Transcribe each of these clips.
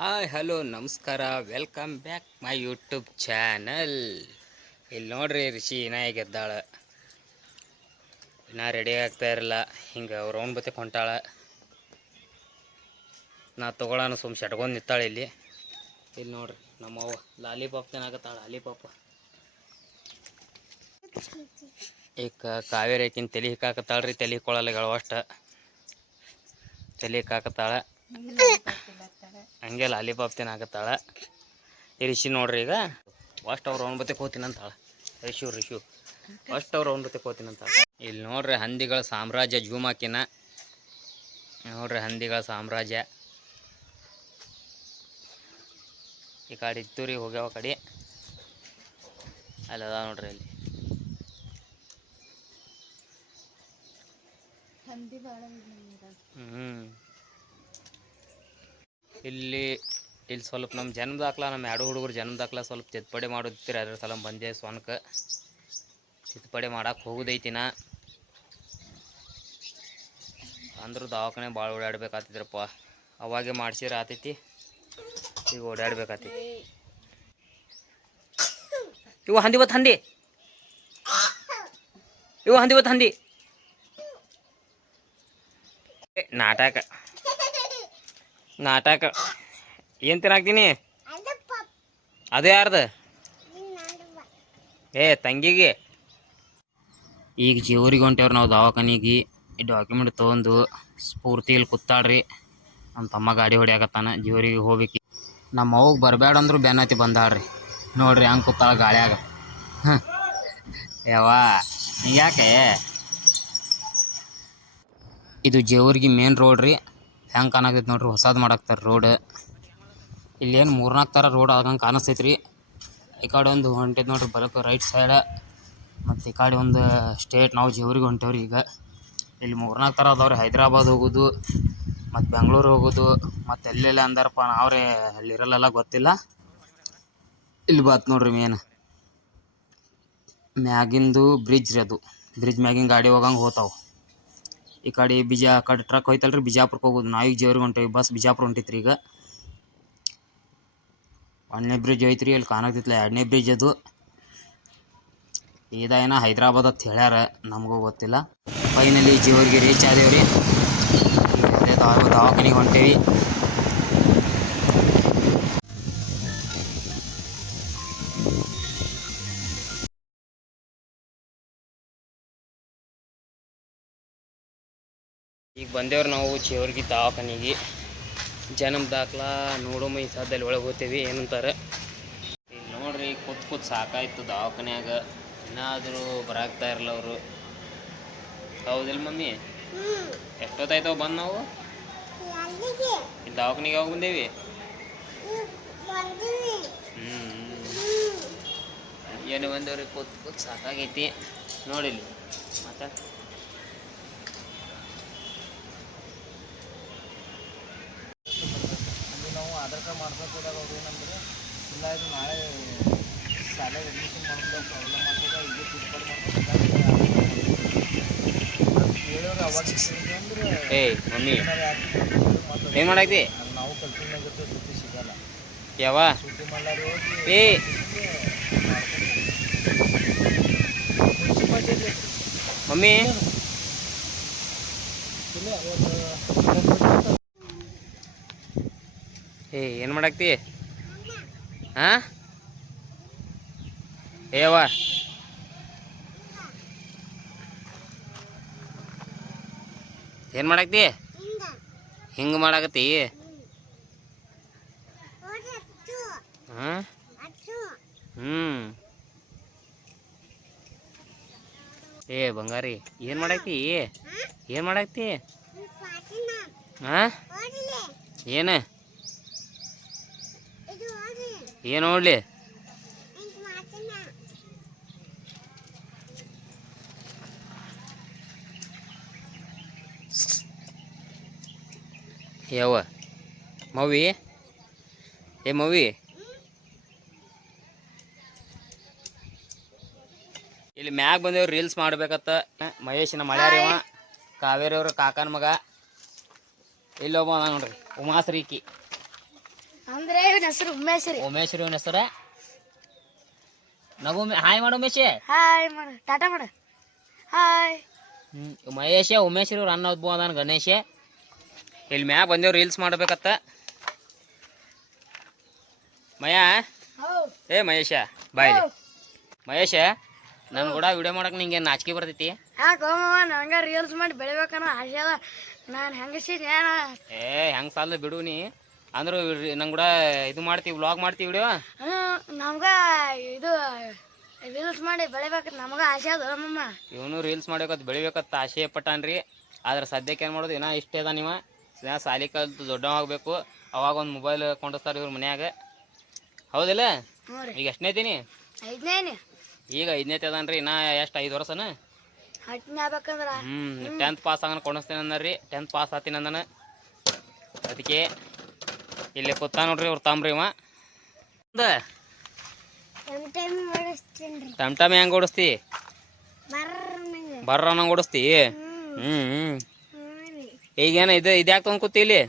Hi hello ನಮಸ್ಕಾರ, welcome back my YouTube channel. ಇಲ್ಲಿ ನೋಡ್ರಿ ರಿಷಿ ಇನ್ನ ಗೆದ್ದಾಳ, ಇನ್ನ ರೆಡಿ ಆಗ್ತಾ ಇರಲ್ಲ. ಹಿಂಗೆ ರೌಂಡ್ ಬತ್ತೆ ಹೊಂಟಾಳ. ನಾ ತೊಗೊಳೋಣ ಸುಮ್ಮ ಶಟ್ಕೊಂಡು ನಿಂತಾಳೆ ಇಲ್ಲಿ ನೋಡ್ರಿ ನಮ್ಮವ್ವ ಲಾಲಿಪಾಪ್ ತಿನ್ನಾಕತ್ತಾಳ. ಲಾಲಿಪಾಪ್ ಈಗ ಕಾವೇರಿ ಆಕಿನ ತಲೆ ಹಿಕ್ಕಾಕತ್ತಾಳ್ರಿ. ತಲೆ ಹಿಕ್ಕೊಳ್ಳಲ್ಲ ಗಳವಷ್ಟ ತಲೆ ಹಿಕ್ಕಾಕತ್ತಾಳ. ಹಂಗೆ ಲಾಲಿಪಾಪ್ ತಿನ್ನಾಕತ್ತಾಳ. ರಿಷಿ ನೋಡ್ರಿ ಈಗ ಫಸ್ಟ್ ಅವ್ರು ಅವ್ನ ಬತ್ತೆ ಕೋತಿನಂತಾಳ. ರಿಷು ಫಸ್ಟ್ ಅವ್ರು ಅವ್ನ ಬತ್ತೆ ಕೋತಿನಂತಾಳ. ಇಲ್ಲಿ ನೋಡ್ರಿ ಹಂದಿಗಳ ಸಾಮ್ರಾಜ್ಯ ಜೂಮಾಕಿನ ನೋಡ್ರಿ, ಹಂದಿಗಳ ಸಾಮ್ರಾಜ್ಯ. ಈ ಕಡೆ ಇತ್ತೂರಿ ಹೋಗ್ಯಾವ ಕಡೆ ಅಲ್ಲದ ನೋಡ್ರಿ. ಅಲ್ಲಿ ಇಲ್ಲಿ ಸ್ವಲ್ಪ ನಮ್ಮ ಜನ್ಮ ದಾಖಲ, ನಮ್ಮ ಎರಡು ಹುಡುಗರು ಜನ್ಮ ದಾಖಲ ಸ್ವಲ್ಪ ತಿದ್ದುಪಡಿ ಮಾಡೋದಿತ್ತೀರಿ. ಅದ್ರ ಸಲ ಬಂದೆ ಸೊನ್ಕ ತಿದ್ದುಪಡಿ ಮಾಡಕ್ಕೆ ಹೋಗೋದೈತಿನ. ಅಂದ್ರೂ ದವಾಖಾನೆ ಭಾಳ ಓಡಾಡ್ಬೇಕಾಗ್ತಿದ್ರಪ್ಪ. ಅವಾಗೆ ಮಾಡ್ಸಿರ ಆತೈತಿ, ಈಗ ಓಡಾಡ್ಬೇಕಾಗ್ತೈತಿ. ಇವು ಹಂದಿ ಬತ್ತು ಹಂದಿ, ಇವು ಹಂದಿ ಬತ್ತು ಹಂದಿ. ನಾಟಕ ಏನು ತಿನ್ನಾಕ್ತೀನಿ? ಅದು ಯಾರ್ದು? ತಂಗಿಗೆ. ಈಗ ಜೀವರಿಗೆ ಹೊಂಟೇವ್ರಿ ನಾವು ದವಾಖಾನಿಗೆ. ಈ ಡಾಕ್ಯುಮೆಂಟ್ ತೊಗೊಂಡು ಸ್ಫೂರ್ತಿ ಇಲ್ಲಿ ಕೂತಾಳ್ರಿ. ನಮ್ಮ ತಮ್ಮ ಗಾಡಿ ಹೊಡ್ಯಾಕತ್ತಾನ. ಜೀವರಿಗೆ ಹೋಗ್ಬೇಕು. ನಮ್ಮ ಅವ್ಗೆ ಬರಬೇಡ ಅಂದ್ರು ಬೆನ್ನತ್ತಿ ಬಂದಾಳ್ರಿ. ನೋಡ್ರಿ ಹಂಗೆ ಕೂತಾಳ ಗಾಳ್ಯಾಗ. ಯಾವ ಯಾಕೆ ಇದು ಜೇವರ್ಗಿ ಮೇನ್ ರೋಡ್ ರೀ. ಹೆಂಗೆ ಕಾಣಕತ್ತೈತಿ ನೋಡ್ರಿ, ಹೊಸದು ಮಾಡಾಕ್ತಾರೆ ರೋಡ್. ಇಲ್ಲೇನು 3-4 ಥರ ರೋಡ್ ಆಗಂಗೆ ಕಾಣಿಸ್ತೈತಿ ರೀ. ಈ ಕಡೆ ಒಂದು ಹೊಂಟೈತೆ ನೋಡ್ರಿ ಬರೋಕೆ ರೈಟ್ ಸೈಡ, ಮತ್ತು ಈ ಕಡೆ ಒಂದು ಸ್ಟೇಟ್. ನಾವು ಜೇವರ್ಗಿ ಹೊಂಟೇವ್ರಿ ಈಗ. ಇಲ್ಲಿ 3-4 ಥರ ಅದಾವ್ರಿ. ಹೈದ್ರಾಬಾದ್ ಹೋಗೋದು, ಮತ್ತು ಬೆಂಗ್ಳೂರು ಹೋಗೋದು, ಮತ್ತು ಎಲ್ಲೆಲ್ಲ ಅಂದಾರಪ್ಪ. ನಾವ್ರೆ ಅಲ್ಲಿರಲ್ಲ ಗೊತ್ತಿಲ್ಲ. ಇಲ್ಲಿ ಬಾತ್ ನೋಡ್ರಿ ಮೇನ್ ಮ್ಯಾಗಿಂದು ಬ್ರಿಡ್ಜ್ ರೀ. ಅದು ಬ್ರಿಡ್ಜ್ ಮ್ಯಾಗಿನ ಗಾಡಿ ಹೋಗಂಗೆ ಹೋತಾವೆ. ಈ ಕಡೆ ಆ ಕಡೆ ಟ್ರಕ್ ಹೋಯ್ತಲ್ರಿ ಬಿಜಾಪುರಕ್ಕೆ ಹೋಗೋದು. ನಾವೀಗ ಜೇವರ್ಗಿ ಹೊಂಟೇವಿ. ಬಸ್ ಬಿಜಾಪುರ ಹೊಂಟೈತ್ರಿ ಈಗ. 1ನೇ ಬ್ರಿಡ್ಜ್ ಐತ್ರಿ ಅಲ್ಲಿ ಕಾಣಕತ್ತಿತ್ಲ. 2ನೇ ಬ್ರಿಡ್ಜ್ ಅದು. ಏನೋ ಹೈದ್ರಾಬಾದ್ ಅಂತ ಹೇಳ್ಯಾರ, ನಮಗೂ ಗೊತ್ತಿಲ್ಲ. ಫೈನಲಿ ಜೇವರ್ಗಿ ರೀಚ್ ಆದೇವ್ರಿ. ಅದೇ ದವಾಖಾನಿಗೆ ಹೊಂಟೇವಿ. ಈಗ ಬಂದೇವ್ರಿ ನಾವು ಜೇವರ್ಗಿ ದವಾಖಾನಿಗೆ. ಜನ್ಮ ದಾಖಲ ನೋಡೋಮ ಈ ಸದ್ದಲ್ಲಿ ಒಳಗೆ ಹೋಗ್ತೇವಿ ಏನಂತಾರೆ. ಈಗ ನೋಡ್ರಿ ಕೂತ್ ಸಾಕಾಯ್ತು ದವಾಖಾನ್ಯಾಗ. ಏನಾದರೂ ಬರಾಕ್ತಾ ಇರಲ್ಲ ಅವರು. ಹೌದಿಲ್ಲ ಮಮ್ಮಿ? ಎಷ್ಟೊತ್ತಾಯ್ತವ ಬಂದು ನಾವು ಈ ದವಾಖಾನಿಗೆ ಯಾವಾಗ ಬಂದೇವಿ? ಏನು ಬಂದೇವ್ರಿ ಕೂತ್ ಸಾಕಾಗೈತಿ. ನೋಡಿಲ್ಲಿ ಮತ್ತೆ ನಾವು ಆಧಾರ್ ಕಾರ್ಡ್ ಮಾಡ್ಸೋಕೆ ಹೋದಾಗ ಅವ್ರು ಏನಂದ್ರೆ, ಇಲ್ಲ ಇದು ನಾಳೆ ಶಾಲೆಗೆ ಅಡ್ಮಿಷನ್ ಮಾಡ್ಕೊಂಡು ಪ್ರಾಬ್ಲಮ್ ಆಗ್ತದೆ, ಇಲ್ಲಿ ತಿದ್ದುಪಡಿ ಹೇಳೋರು ಅವಾಗ ಅಂದ್ರೆ ಮಮ್ಮಿ ಏನು ಮಾಡಾಕ್ತಿ? ನಾವು ಕಲ್ತಿನಾಗಿರ್ತೇವೆ, ಸುಟ್ಟಿ ಸಿಗಲ್ಲ. ಯಾವ ಸುಟ್ಟಿ ಮಲ್ಲಾರಿ ಹೋಗಿ ಮಮ್ಮಿ ಏನು ಮಾಡಾಕ್ತಿ? ಹಾಂ ಏವ ಏನು ಮಾಡಾಕ್ತಿ? ಹಿಂಗೆ ಮಾಡಾಕತ್ತಿ? ಹಾಂ ಬಂಗಾರಿ ಏನು ಮಾಡಾಕ್ತಿ? ಏನು ಮಾಡಾಕ್ತಿ? ಹಾಂ ಏನು ಏನು ನೋಡ್ಲಿ? ಯಾವ ಮವಿ ಮವಿ ಇಲ್ಲಿ ಮ್ಯಾಗ ಬಂದೇವ್ರಿ ರೀಲ್ಸ್ ಮಾಡ್ಬೇಕತ್ತ. ಮಹೇಶನ ಮಳ್ಯಾರಿವ ಕಾವೇರಿ ಅವ್ರ ಕಾಕನ ಮಗ. ಇಲ್ಲೊಬ್ಬ ನೋಡ್ರಿ ಉಮಾಶ್ರೀಕಿ. ಅಂದ್ರೆ ಇವನ ಹೆಸರು ಉಮೇಶ್ ರೀ. ಉಮೇಶ್ ರೀ ಇವನ ಹೆಸರ. ನಗು ಹಾಯ್ ಮಾಡು ಉಮೇಶ್. ಹಾಯ್ ಮಾಡು, ಟಾಟಾ ಮಾಡು. ಹಾಯ್. ಮಹೇಶ ಉಮೇಶ್ ಇವ್ರು ಅನ್ನ ಒಬ್ಬ ಅದಾನ ಗಣೇಶ. ಇಲ್ಲಿ ಮ್ಯಾಗ ಬಂದೇವ್ ರೀಲ್ಸ್ ಮಾಡ್ಬೇಕತ್ತ. ಮಯ ಏ ಮಹೇಶ ಬಾಯ್. ಮಹೇಶ ನನ್ ಕೂಡ ವಿಡಿಯೋ ಮಾಡಕ್ ನಿಂಗೆ ನಾಚಿಕೆ ಬರ್ತೈತಿ? ಯಾಕಮ್ಮ ನಂಗೆ ರೀಲ್ಸ್ ಮಾಡಿ ಬೆಳಿಬೇಕನ್ನೋ ಆಸೆ ಅದ. ನಾನು ಹೆಂಗಸಿದ್ದೆ ಏ ಹೆಂಗ್ ಸಾಲ ಬಿಡು ನೀ. ಅಂದ್ರು ನಂಗೆ ಕೂಡ ಇದು ಮಾಡ್ತೀವಿ, ವ್ಲಾಗ್ ಮಾಡ್ತೀವಿ ವಿಡಿಯೋ. ನಮ್ಗೆ ಇದು ರೀಲ್ಸ್ ಮಾಡಿ ಬೆಳಿಬೇಕು ನಮಗ ಆಸೆ ಅದ ಅಮ್ಮಮ್ಮ. ಇವನು ರೀಲ್ಸ್ ಮಾಡ್ಬೇಕತ್ ಬೆಳಿಬೇಕತ್ತ ಆಸೆ ಪಟ್ಟಾನ್ರಿ. ಆದ್ರೆ ಸದ್ಯಕ್ಕೆ ಏನು ಮಾಡೋದು, ಏನೋ ಇಷ್ಟೇ ಅದ. ನೀವು ಸಾಲಿ ಕಲ್ತು ದೊಡ್ಡವಾಗಬೇಕು. ಅವಾಗ ಒಂದು ಮೊಬೈಲ್ ಕೊಂಡಿಸ್ತಾರೆ ಇವ್ರ ಮನ್ಯಾಗ, ಹೌದಿಲ್ಲ? ಈಗ ಎಷ್ಟನೇ ಇದ್ದೀನಿ? 5ನೇ. ಈಗ 5ನೇ ಅದಾನ್ರಿ. ಇನ್ನ ಎಷ್ಟು 5 ವರ್ಷನ? 10ನೇ ಆಗ್ಬೇಕಂದ್ರ 10th ಪಾಸ್ ಆಗನ ಕೊಂಡಿಸ್ತೇನೆ ಅಂದ್ರಿ. 10th pass ಆತೀನಿ ಅಂದನ. ಅದಕ್ಕೆ ಇಲ್ಲಿ ಕೂತ ನೋಡ್ರಿ ಅವ್ರು ತಾಮ್ರಿ ಇವ. ಟಮ್ ಟಮ್ ಹೆಂಗೆ ಓಡಿಸ್ತಿ? ಬರ್ರ ನಂಗೆ ಓಡಿಸ್ತಿ. ಈಗೇನ ಇದು ಇದ್ಯಾಕೆ ತೊಗೊಂಡ್ ಕೂತಿ ಇಲ್ಲಿ?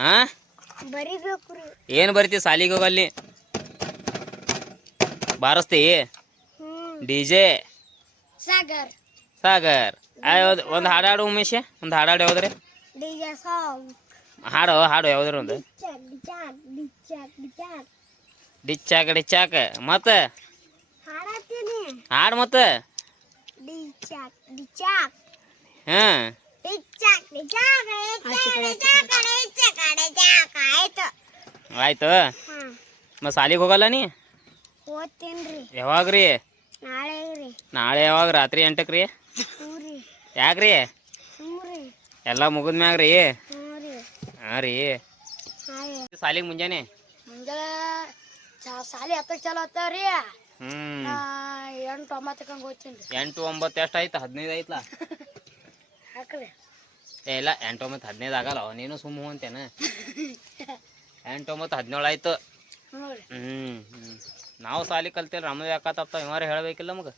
ಹಾಂ ಏನು ಬರಿತಿ ಸಾಲಿಗೆ ಹೋಗಲ್ಲಿ? ಬಾರಿಸ್ತಿ DJ ಸಾಗರ್. ಸಾಗರ್ ಒಂದು ಹಾಡಾಡು ಉಮೇಶ. ಒಂದು ಹಾಡಾಡು ಯಾವ್ದ್ರೆ? ಹಾಡು ಹಾಡು ಯಾವ್ದಾರ ಒಂದು. ಡಿಚ್ಚಾಕ ಡಿಚ್ಚಾಕ ಮತ್ತೆ ಹಾಡು ಮತ್ತೆ. ಹಾಂ ಆಯ್ತು. ಮತ್ತೆ ಸಾಲಿಗೆ ಹೋಗಲ್ಲ ನೀ? ಯಾವಾಗ್ರಿ? ನಾಳೆ ಯಾವಾಗ? ರಾತ್ರಿ 8ಕ್ಕೆ ರೀ? ಯಾಕ್ರಿ? ಎಲ್ಲ ಮುಗಿದ್ಮ್ಯಾಗ ರೀ? ಹಾಂ ರೀ. ಸಾಲಿಗೆ ಮುಂಜಾನೆ ಸಾಲಿ 10ಕ್ಕೆ ಚಾಲು ಆಗ್ತಾವ್ರಿ. 8, 9ಕ್ಕೆ ಹಂಗೆ ಹೋಗ್ತೀನಿ. 8, 9 ಎಷ್ಟು ಆಯ್ತು? 15 ಆಯ್ತಲ್ಲ. ಹಾಕ್ರಿ. ಏ ಇಲ್ಲ 8, 9, 15 ಆಗಲ್ಲ. ನೀನು ಸುಮ್ಮ ಅಂತೇನ? 8, 9, 17 ಆಯ್ತು. ನಾವು ಸಾಲಿ ಕಲ್ತಿಲ್ಲ. ನಮ್ಮದು ಯಾಕತ್ತಾವ ಇವಾರ ಹೇಳಬೇಕಿಲ್ಲ ನಮಗೆ.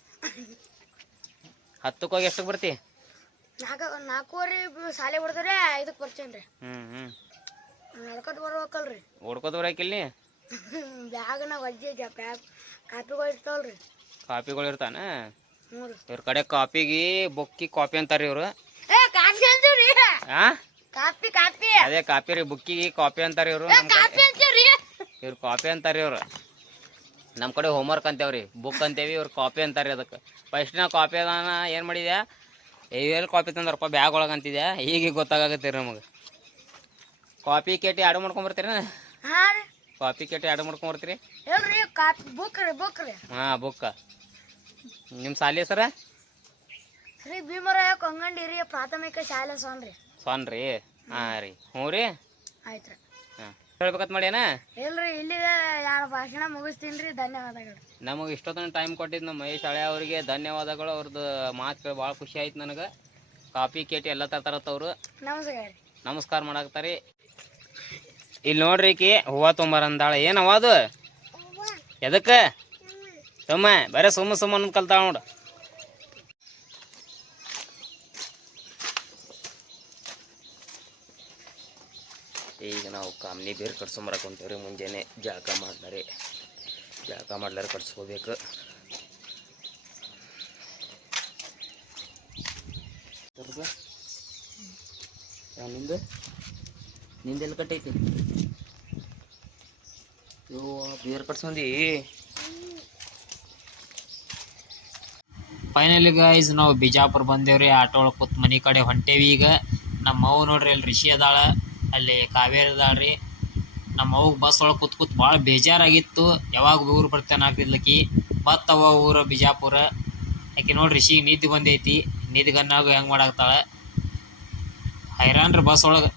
10ಕ್ಕೆ ಹೋಗಿ ಎಷ್ಟಕ್ಕೆ ಬರ್ತಿ? 4:15 ಸಾಲಿ ಬಿಡ್ತಾರೆ. 5ಕ್ಕೆ ಬರ್ತೀನಿ ರೀ. ನಡ್ಕೊತ ಬರ್ಬೇಕಲ್ರಿ. ಓಡ್ಕೋತ ಬರಾಕಿಲ್ಲ ನೀ? ಬ್ಯಾಗ್ನಾಗ ಅಜ್ಜಿ ಕಾಪಿಗಳು ಇರ್ತಾವಲ್ರಿ. ಕಾಪಿಗಳು ಇರ್ತಾನ ಇವ್ರ ಕಡೆ. ಕಾಪಿಗೆ ಬುಕ್ಕಿ ಕಾಪಿ ಅಂತಾರ ಇವ್ರು. ಕಾಪಿ ಅಂತೀವ್ರಿ. ಕಾಪಿ ಕಾಪಿ ಅದೇ ಕಾಪಿ ರೀ. ಬುಕ್ಕಿಗೆ ಕಾಪಿ ಅಂತಾರ ಇವ್ರು. ಕಾಪಿ ಅಂತೀವ್ರಿ. ಇವ್ರು ಕಾಪಿ ಅಂತಾರ ಇವ್ರು. ನಮ್ಮ ಕಡೆ ಹೋಮ್ವರ್ಕ್ ಅಂತೇವ್ರಿ, ಬುಕ್ ಅಂತೇವಿ. ಇವ್ರು ಕಾಪಿ ಅಂತಾರೆ. ಅದಕ್ಕೆ ಫಸ್ಟ್ ನಾ ಕಾಪಿ ಅದಾನ ಏನು ಮಾಡಿದ್ಯಾ, ಎಲ್ಲಿ ಕಾಪಿ ತಂದ್ರಪ್ಪ ಬ್ಯಾಗ್ ಒಳಗೆ ಅಂತಿದ್ಯಾ. ಈಗ ಗೊತ್ತಾಗತ್ತೀರಿ ನಮಗೆ. ಕಾಪಿ ಕೇಟಿ ಆರ್ಡರ್ ಮಾಡ್ಕೊಂಬರ್ತೀರ? ಹಾಂ ರೀ. ಕಾಪಿ ಕೇಟಿ ಆರ್ಡರ್ ಮಾಡ್ಕೊಂಬರ್ತೀರಿ? ಹೇಳ್ರಿ ಕಾಪಿ ಬುಕ್ ರೀ. ಬುಕ್ ರೀ. ಹಾಂ ಬುಕ್ಕ. ನಿಮ್ಮ ಸಾಲಿ ಹೆಸರ? ಶ್ರೀ ಭೀಮರಾಯ ಕೊಂಗಂಡಿ ಪ್ರಾಥಮಿಕ ಶಾಲೆ ಸೋನ್ರಿ. ಸೋನ್ರಿ? ಹಾಂ ರೀ. ಹ್ಞೂ ರೀ. ಆಯ್ತು ರೀ. ಹಾಂ ಹೇಳ್ಬೇಕತ್ ಮಾಡ್ಯಾನ? ಇಲ್ರಿ ಇಲ್ಲಿಗೆ 2 ಭಾಷಣ ಮುಗಿಸ್ತೀನಿ ರೀ. ಧನ್ಯವಾದಗಳು. ನಮಗೆ ಇಷ್ಟೊತ್ತನ ಟೈಮ್ ಕೊಟ್ಟಿದ್ದು ನಮ್ಮ ಮಹೇಶ್ ಹಳೆ ಅವರಿಗೆ ಧನ್ಯವಾದಗಳು. ಅವ್ರದ್ದು ಮಾತು ಕೇಳಿ ಭಾಳ ಖುಷಿ ಆಯ್ತು ನನಗೆ. ಕಾಪಿ ಕೇಟಿ ಎಲ್ಲ ತರ್ತಾರತ್ತವ್ರು. ನಮಸ್ಕಾರ. ನಮಸ್ಕಾರ ಮಾಡಾಕ್ತಾರಿ. ಇಲ್ಲಿ ನೋಡ್ರಿ ಈಕಿ ಹೂವು ತೊಂಬರಂದಾಳೆ. ಏನು ಹೂವ ಅದು? ಎದಕ್ಕೆ? ಸುಮ್ಮ ಬರೀ ಸುಮ್ಮ ಅನ್ನೋದು ಕಲ್ತಾಳ ನೋಡು. ಈಗ ನಾವು ಕಾಮ್ನಿ ಬೇರೆ ಕಟ್ಸ್ಕೊಂಬರಕೊಂತೀವ್ರಿ. ಮುಂಜಾನೆ ಜಳಕ ಮಾಡ್ಲಾರೆ ಕಟ್ಸ್ಕೋಬೇಕು. ನಿಂದೆಲ್ಲಿ ಕಟ್ಟೈತಿ? ಇವು ಬೇರೆ ಕಟ್ಸ್ಕೊಂಡಿ. ಫೈನಲಿ ಗೈಸ್ ನಾವು ಬಿಜಾಪುರ ಬಂದೇವ್ರಿ. ಆಟೋ ಒಳಗೆ ಕೂತ್ ಮನೆ ಕಡೆ ಹೊಂಟೇವಿ. ಈಗ ನಮ್ಮ ಅವ್ವ ನೋಡ್ರಿ ಅಲ್ಲಿ ರಿಷಿ ಅದಾಳ, ಅಲ್ಲಿ ಕಾವೇರಿ ಅದಾಳ್ರಿ. ನಮ್ಮ ಅವ್ಗೆ ಬಸ್ ಒಳಗೆ ಕೂತ್ ಭಾಳ ಬೇಜಾರಾಗಿತ್ತು. ಯಾವಾಗ ಊರು ಬರ್ತೇನೆ ಆಗ್ತಿದ್ಲಕ್ಕಿ. ಬತ್ತವ ಊರು ಬಿಜಾಪುರ. ಯಾಕೆ ನೋಡ್ರಿ ರಿಷಿಗೆ ನಿದ್ದೆ ಬಂದೈತಿ. ನಿದ್ಗನ್ನಾಗ ಹೆಂಗೆ ಮಾಡಾಕ್ತಾಳೆ ಹೈರಾಣ್ರಿ ಬಸ್ ಒಳಗೆ.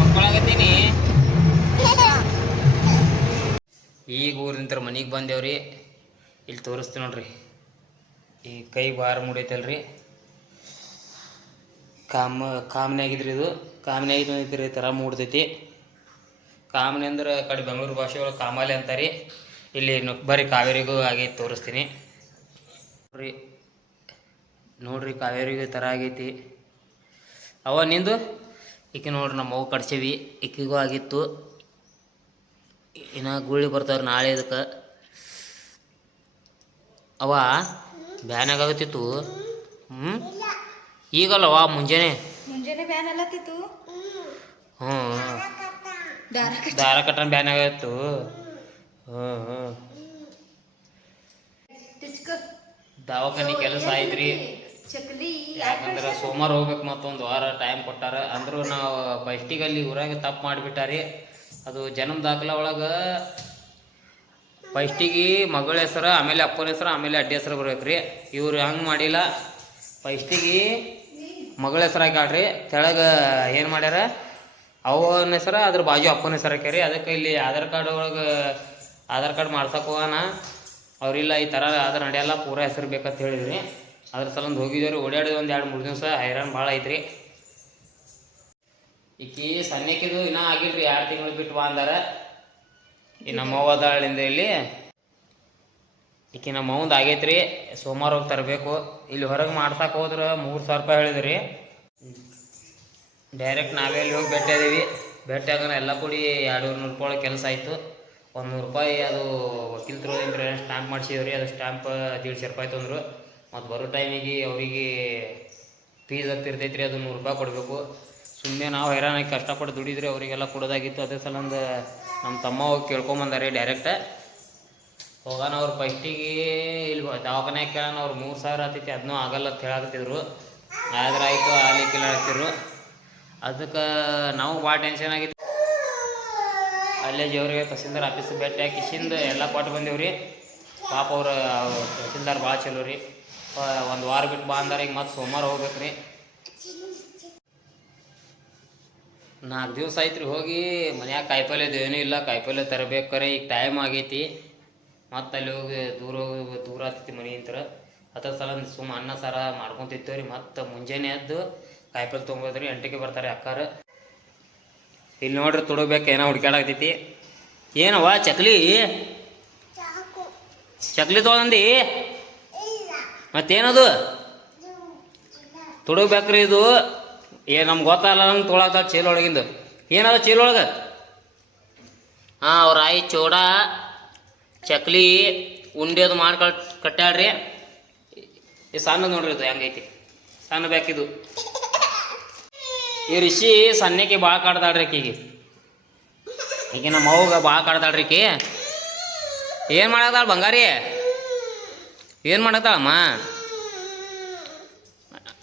ಮಕ್ಕಳಾಗತ್ತೀನಿ. ಈಗ ಊರಿಂತ ಮನೆಗೆ ಬಂದೇವ್ರಿ. ಇಲ್ಲಿ ತೋರಿಸ್ತೀನಿ ನೋಡ್ರಿ. ಈ ಕೈ ಬಾರ ಮುಡೈತಲ್ರಿ. ಕಾಮನಾಗಿದ್ರಿ ಇದು. ಕಾಮನಾಗಿ ಬಂದೈತಿ ಈ ಥರ ಮೂಡ್ತೈತಿ. ಕಾಮನಿ ಅಂದ್ರೆ ಆ ಕಡೆ ಬೆಂಗಳೂರು ಭಾಷೆ ಒಳಗೆ ಕಾಮಾಲೆ ಅಂತಾರೆ. ಇಲ್ಲಿ ಬರೀ ಕಾವೇರಿಗೂ ಆಗೈತಿ ತೋರಿಸ್ತೀನಿ ನೋಡ್ರಿ. ನೋಡ್ರಿ ಕಾವೇರಿಗೂ ಥರ ಆಗೈತಿ. ಅವ ನಿಂದು ಈಕೆ ನೋಡ್ರಿ ನಮ್ಮ ಅವು ಕಡ್ಸೇವಿ, ಈಕಿಗೂ ಆಗಿತ್ತು. ಇನ್ನು ಗುಳ್ಳಿ ಬರ್ತಾವ್ರಿ ನಾಳೆ ಇದಕ್ಕೆ. ಅವ ಬ್ಯಾನಾಗತ್ತಿತ್ತು. ಈಗಲ್ಲವ ಮುಂಜಾನೆ ಬ್ಯಾನ್ ಅಲ್ಲತ್ತಿತ್ತು. ಹ್ಞೂ ದಾರ ಕಟ್ಟನ ಬ್ಯಾನಾಗತ್ತು. ದವಾಖಾನೆ ಕೆಲಸ ಆಯ್ತ್ರಿ. ಯಾಕಂದ್ರೆ ಸೋಮವಾರ ಹೋಗ್ಬೇಕು, ಮತ್ತೊಂದು ವಾರ ಟೈಮ್ ಕೊಟ್ಟಾರ. ಅಂದರೂ ನಾವು ಫಸ್ಟಿಗೆ ಅಲ್ಲಿ ಊರಾಗ ತಪ್ಪು ಮಾಡಿಬಿಟ್ಟಾರಿ. ಅದು ಜನ್ಮ ದಾಖಲೆ ಒಳಗೆ ಫಸ್ಟಿಗೆ ಮಗಳ ಹೆಸರು, ಆಮೇಲೆ ಅಪ್ಪನ ಹೆಸರು, ಆಮೇಲೆ ಅಡ್ಡಿ ಹೆಸರು ಬರ್ಬೇಕ್ರಿ. ಇವ್ರು ಹಂಗೆ ಮಾಡಿಲ್ಲ. ಫಸ್ಟಿಗೆ ಮಗಳ ಹೆಸರು ಹಾಕ್ಯಾಳ್ರಿ, ಕೆಳಗೆ ಏನು ಮಾಡ್ಯಾರ ಅವನ ಹೆಸರು, ಅದ್ರ ಬಾಜು ಅಪ್ಪನ ಹೆಸರು ಹಾಕ್ಯಾರಿ. ಅದಕ್ಕೆ ಇಲ್ಲಿ ಆಧಾರ್ ಕಾರ್ಡ್ ಒಳಗೆ ಆಧಾರ್ ಕಾರ್ಡ್ ಮಾಡ್ಸಕ್ಕೆ ಹೋಗೋಣ, ಅವರಿಲ್ಲ ಈ ಥರ ಆಧಾರ್ ನಡೆಯಲ್ಲ, ಪೂರ ಹೆಸರು ಬೇಕಂತ ಹೇಳಿದ್ರಿ. ಅದ್ರ ಸಲಂದು ಹೋಗಿದ್ದೇವ್ರಿ. ಓಡಾಡಿದ ಒಂದು 2-3 ದಿವಸ ಹೈರಾಣ ಭಾಳ ಐತ್ರಿ. ಈಕಿ ಸಣ್ಣಕ್ಕಿದು ಇನ್ನೂ ಆಗಿಲ್ರಿ, 2 ತಿಂಗಳು ಬಿಟ್ಟು ಬಾ ಅಂದಾರ. ಈ ನಮ್ಮ ಅವ್ವದಾಳಿಂದ ಇಲ್ಲಿ ಈಕಿ ನಮ್ಮ ಅವಂದು ಆಗೈತ್ರಿ. ಸೋಮವಾರ ಹೋಗಿ ತರಬೇಕು. ಇಲ್ಲಿ ಹೊರಗೆ ಮಾಡ್ಸಕ್ಕೆ ಹೋದ್ರೆ 3,000 ರೂಪಾಯಿ ಹೇಳಿದ್ರಿ. ಡೈರೆಕ್ಟ್ ನಾವೇ ಅಲ್ಲಿ ಹೋಗಿ ಭೇಟಿಯಾದೀವಿ. ಭೇಟಿಯಾಗೋಣ ಎಲ್ಲ ಕೂಡಿ 200-300 ರೂಪಾಯಿ ಕೆಲಸ ಆಯಿತು. 100 ರೂಪಾಯಿ ಅದು ವಕೀಲ್ ತ್ರೋದಿಂದ ಸ್ಟ್ಯಾಂಪ್ ಮಾಡಿಸಿದ್ರಿ. ಅದು ಸ್ಟ್ಯಾಂಪ್ 150 ರೂಪಾಯಿ ತಂದರು. ಮತ್ತು ಬರೋ ಟೈಮಿಗೆ ಅವರಿಗೆ ಫೀಸ್ ಹತ್ತಿರ್ತೈತ್ರಿ, ಅದು 100 ರೂಪಾಯಿ ಕೊಡಬೇಕು. ಸುಮ್ಮನೆ ನಾವು ಹೈರಾಣಾಗಿ ಕಷ್ಟಪಟ್ಟು ದುಡಿದ್ರಿ, ಅವರಿಗೆಲ್ಲ ಕೊಡೋದಾಗಿತ್ತು. ಅದೇ ಸಲಂದ ನಮ್ಮ ತಮ್ಮ ಹೋಗಿ ಕೇಳ್ಕೊಂಬಂದಾರೆ ಡೈರೆಕ್ಟ್. ಹೋಗೋಣ ಅವ್ರು ಫಸ್ಟಿಗೆ ಇಲ್ಲಿ ದವಾಖಾನೆ ಕೇಳೋಣ, ಅವ್ರು 3,000 ಆಗ್ತೈತಿ, ಅದನ್ನೂ ಆಗಲ್ಲ ಅಂತ ಹೇಳಾಕತ್ತಿದ್ರು. ಆದ್ರೆ ಆಯಿತು ಆಗ್ಲಿಕ್ಕಿಲ್ಲ ಹೇಳ್ತಿದ್ರು. ಅದಕ್ಕೆ ನಾವು ಭಾಳ ಟೆನ್ಷನ್ ಆಗಿತ್ತು. ಅಲ್ಲೇ ಜೇವ್ರಿಗೆ ತಹಸೀಲ್ದಾರ್ ಆಫೀಸ್ ಭೇಟಿ ಕಿಶಿಂದ ಎಲ್ಲ ಕೊಟ್ಟು ಬಂದೇವ್ರಿ. ಪಾಪ ಅವ್ರು ತಹಸೀಲ್ದಾರ್ ಭಾಳ ಚಲೋ ರೀ. 1 ವಾರ ಬಿಟ್ಟು ಬಾ ಅಂದಾರ. ಈಗ ಮತ್ತೆ ಸೋಮವಾರ ಹೋಗ್ಬೇಕು ರೀ. 4 ದಿವಸ ಆಯ್ತು ರೀ ಹೋಗಿ. ಮನ್ಯಾಗ ಕಾಯಿಪಲ್ಯದು ಏನೂ ಇಲ್ಲ, ಕಾಯಿಪಲ್ಯ ತರಬೇಕಾರೆ ಈಗ ಟೈಮ್ ಆಗೈತಿ. ಮತ್ತು ಅಲ್ಲಿ ಹೋಗಿ ದೂರ ಆಗ್ತೈತಿ ಮನೆಯಿಂತ್ರ. ಅದ್ರ ಸಲ ಸುಮ್ಮ ಅನ್ನ ಸಾರ ಮಾಡ್ಕೊತಿರ್ತೇವೆ ರೀ. ಮತ್ತು ಮುಂಜಾನೆ ಎದ್ದು ಕಾಯಿಪಲ್ಯ ತೊಗೊಂಬೋದ್ರಿ. 8ಕ್ಕೆ ಬರ್ತಾರೆ ಅಕ್ಕಾರ. ಇಲ್ಲಿ ನೋಡ್ರಿ ತುಡಬೇಕು ಏನೋ ಹುಡ್ಕ್ಯಾಡಾಗ್ತೈತಿ. ಏನವ ಚಕ್ಲಿ ತೊಗೊಂಡಿ? ಮತ್ತೇನದು ತುಡಬೇಕ್ರಿ ಇದು? ನಮ್ಗೆ ಗೊತ್ತಲ್ಲ, ನಮ್ಗೆ ತೊಳಾಗ್ತಾವ ಚೀಲೊಳಗಿಂದು. ಏನದ ಚೀಲೊಳಗೆ? ಹಾಂ, ಅವ್ರ ಆಯಿ ಚೋಡ ಚಕ್ಲಿ ಉಂಡೆದು ಮಾಡಿ ಕಟ್ಟಾಳ್ರಿ. ಈ ಸಣ್ಣದು ನೋಡ್ರಿ, ಇದು ಹೆಂಗೈತಿ ಸಣ್ಣ ಬೇಕಿದು. ಈ ರಿಷಿ ಸಣ್ಣಕ್ಕೆ ಭಾಳ ಕಾಡ್ತಾಳ್ರಿ ಆಕಿಗೆ. ಈಗ ನಮ್ಮ ಅವ್ಗೆ ಭಾಳ ಕಾಡ್ತಾಳ್ರಿ ಆಕಿ. ಏನು ಮಾಡತ್ತಾಳ ಬಂಗಾರಿ? ಏನು ಮಾಡತ್ತಾಳಮ್ಮ?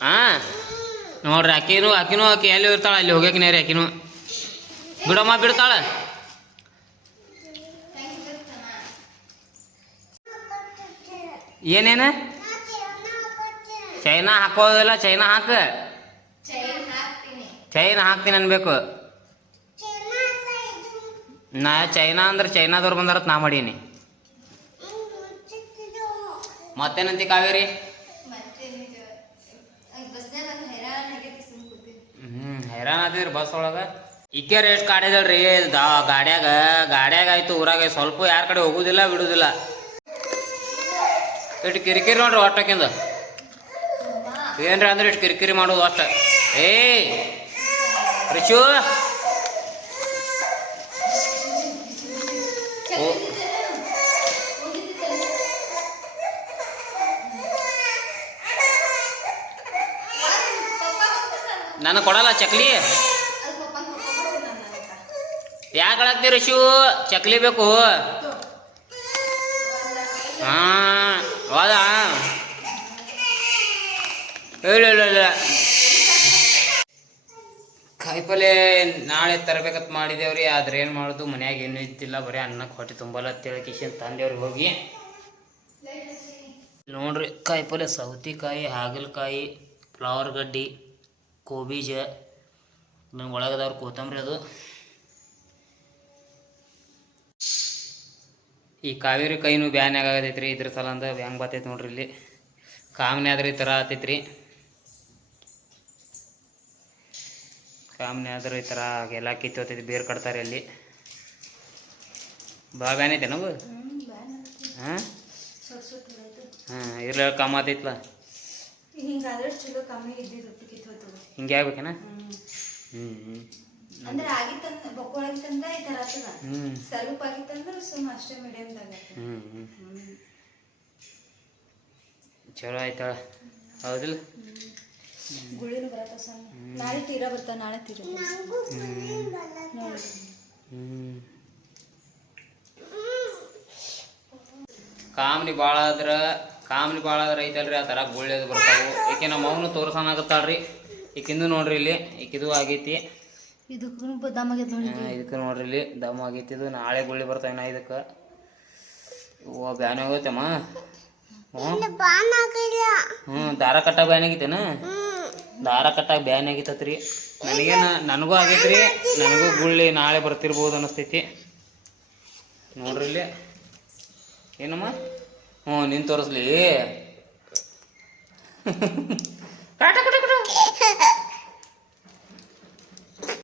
ಹಾಂ ನೋಡ್ರಿ, ಆಕಿನೂ ಆಕಿ ಎಲ್ಲಿ ಇರ್ತಾಳೆ ಅಲ್ಲಿ ಹೋಗ್ಯಾಕ ನೇರಿ. ಆಕಿನೂ ಬಿಡಮ್ಮ, ಬಿಡ್ತಾಳೆ. ಏನೇನು ಚೈನಾ ಹಾಕೋದಿಲ್ಲ? ಚೈನಾ ಹಾಕ್ತೀನಿ ಅನ್ಬೇಕು. ನಾ ಚೈನಾ ಅಂದ್ರೆ ಚೈನಾದವ್ರು ಬಂದಾರತ್ ನಾ ಮಾಡೀನಿ. ಮತ್ತೇನಂತಿ ಕಾವೇರಿ? ಹೈರಾಣ ಆತಿದ್ರಿ ಬಸ್ ಒಳಗೆ. ಇಕ್ಕೇರ್ ಎಷ್ಟು ಕಾಡಿದಳ್ರಿ ಗಾಡ್ಯಾಗ ಆಯ್ತು ಊರಾಗ ಸ್ವಲ್ಪ ಯಾರ ಕಡೆ ಹೋಗುದಿಲ್ಲ ಬಿಡುದಿಲ್ಲ. ಇಷ್ಟು ಕಿರಿಕಿರಿ ನೋಡ್ರಿ ಒಟ್ಟಕ್ಕಿಂದ. ಏನ್ರಿ ಅಂದ್ರೆ ಇಷ್ಟು ಕಿರಿಕಿರಿ ಮಾಡೋದು ಅಷ್ಟ. ರಿಚು ನನಗೆ ಕೊಡಲ್ಲ ಚಕ್ಲಿ? ಯಾಕೆ ಹಾಕ್ತೀವಿ ರಿಶು? ಚಕ್ಲಿ ಬೇಕು. ಹಾಂ ಹೌದಾ? ಇಲ್ಲ ಕಾಯಿಪಲ್ಲೆ ನಾಳೆ ತರಬೇಕಂತ ಮಾಡಿದೇವ್ರಿ. ಆದ್ರೆ ಏನು ಮಾಡೋದು, ಮನ್ಯಾಗ ಏನೂ ಇದ್ದಿಲ್ಲ, ಬರೀ ಅನ್ನಕ್ಕೆ ಹೊಟ್ಟೆ ತುಂಬಲ್ಲ ಅಂತೇಳಿ ಕಿಶನ್ ತಂದೇವ್ರಿ ಹೋಗಿ. ನೋಡ್ರಿ ಕಾಯಿಪಲ್ಲೆ ಸೌತೆಕಾಯಿ, ಹಾಗಲಕಾಯಿ, ಫ್ಲವರ್ ಗಡ್ಡಿ, ಕೋಬೀಜ, ನಂಗೆ ಒಳಗದವ್ರು ಕೊತ್ತಂಬರಿ. ಅದು ಈ ಕಾವೇರಿ ಕೈನೂ ಬ್ಯಾನ್ಯಾಗ ಆಗತೈತ್ರಿ. ಇದ್ರ ಸಲಂದ ಹೆಂಗೆ ಬರ್ತೈತಿ ನೋಡ್ರಿ. ಇಲ್ಲಿ ಕಾಮನೆ ಆದ್ರೆ ಈ ಥರ ಆತೈತ್ರಿ. ಕಾಮನೆ ಆದ್ರೆ ಈ ಥರ ಎಲ್ಲ ಕಿತ್ತೋತೈತಿ, ಬೇರು ಕಟ್ತಾರೆ ಅಲ್ಲಿ. ಭಾಳ ಬ್ಯಾನ್ ಐತೆ ನಾವು ಹಾಂ ಹಾಂ ಇರ್ಲ ಕಮ್ಮ ಆತೈತ್ಲ ಹಿಂಗಾದ್ರೆ ಚಲೋ ಕಮ್ಮಿ ಇದ್ದಿದ್ದು ಕಿತ್ತೋಯ್ತು ಹಿಂಗೆ ಆಗ್ಬೇಕೇನ ಅಂದ್ರೆ ಆಗಿತ್ತಂದ್ರೆ ಬೊಕ್ಕೊಳಗಿತ್ತಂದ್ರೆ ಈ ಥರ ಆಗ್ತದ ಸ್ವಲ್ಪ ಆಗಿತ್ತಂದ್ರೆ ಸುಮ್ಮ ಅಷ್ಟೇ ಮೀಡಿಯಮ್ದಾಗ ಚಲೋ ಆಯ್ತಾಳ ಹೌದಿಲ್ಲ ಗುಳಿನೂ ಬರತ್ತ ಸಣ್ಣ ನಾಳೆ ತೀರಾ ಬರ್ತಾವ ನಾಳೆ ತೀರ ಕಾಮ್ನಿ ಭಾಳ ಆದ್ರೆ ಐತಲ್ರಿ ಆ ಥರ ಗುಳ್ಳೆದು ಬರ್ತಾವು ಈಕೆ ನಮ್ಮ ಅವನು ತೋರ್ಸೋನಾಗತ್ತಾಳ್ರಿ ಈಕಿಂದು ನೋಡ್ರಿ ಇಲ್ಲಿ ಈಕಿದು ಆಗೈತಿ ಇದಕ್ಕೂ ದಮ್ ಆಗೈತೆ ನೋಡಿ ಇದಕ್ಕೆ ನೋಡ್ರಿ ಇಲ್ಲಿ ದಮ್ ಆಗೈತಿ ಇದು ನಾಳೆ ಗುಳ್ಳಿ ಬರ್ತಾವ ಇದಕ್ಕೆ ಓ ಬ್ಯಾನ್ ಆಗೋತಮ್ಮ ದಾರ ಕಟ್ಟಾಗ ಬ್ಯಾನ್ ಆಗೈತೇನ ದಾರ ಕಟ್ಟಾಗ ಬ್ಯಾನ್ ಆಗೈತತ್ರಿ ನನಗೂ ಆಗೈತ್ರಿ ನನಗೂ ಗುಳ್ಳಿ ನಾಳೆ ಬರ್ತಿರ್ಬೋದು ಅನ್ನಿಸ್ತೈತಿ ನೋಡ್ರಿ ಇಲ್ಲಿ ಏನಮ್ಮ ಹ್ಞೂ ನಿನ್ ತೋರಿಸ್ಲಿ ಕಾಟ